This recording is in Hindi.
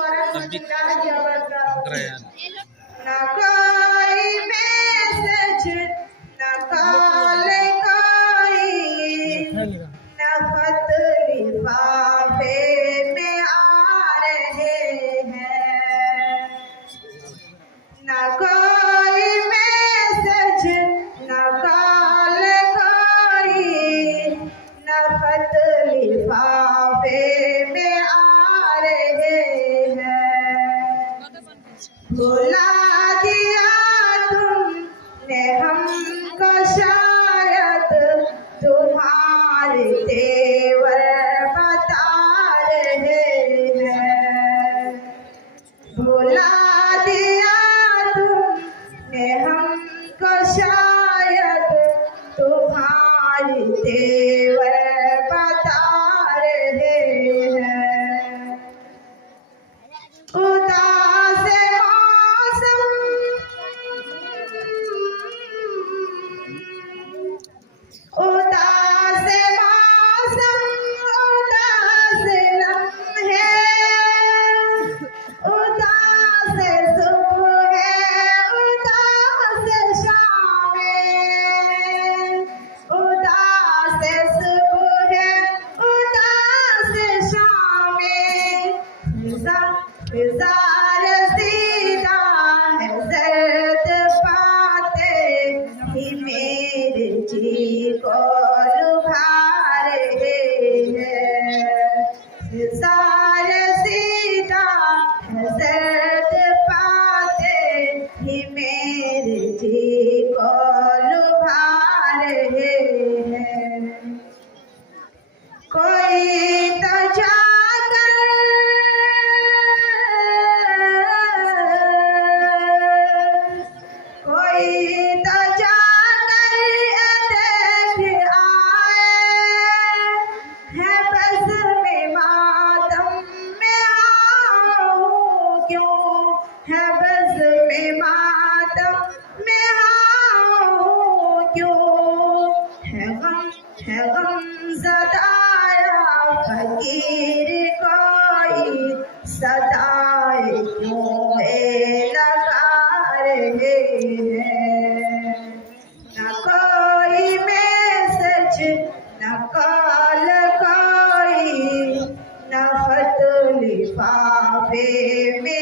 वरहमतुल्लाहि वबरकातुहू। ना कोई मैसेज, ना कॉल कोई, ना खत लिफाफे में आ रहे हैं। ना कोई मैसेज, ना कॉल कोई, ना खत लिफाफे में आ रहे हैं। भुला दिया तुमने हमको शायद, तुम्हारे तेवर बता रहे हैं। भुला दिया तुमने हमको शायद, तुम्हारे तेवर बता रहे हैं। उदास मौसम, उदास मौसम, उदास लम्हे, उदास सुबह, उदास शामें, उदास सुबह, उदास शामें। फिजा रसीदा है सर्द पाते ही मेरे जी को लुभा रहे हैं। फिजा रसीदा है सर्द पाते ही मेरे जी को लुभा रहे हैं। कोई तो जाकर, कोई तो जाकर देख आए, है बस में मातम में आऊं क्यों, है बस में मातम में आऊं क्यों। है गम सदाया फकीर कोई, सदाए क्यों लगा रहे हैं। न कोई मैसेज, न कॉल कोई, न खत लिफाफे में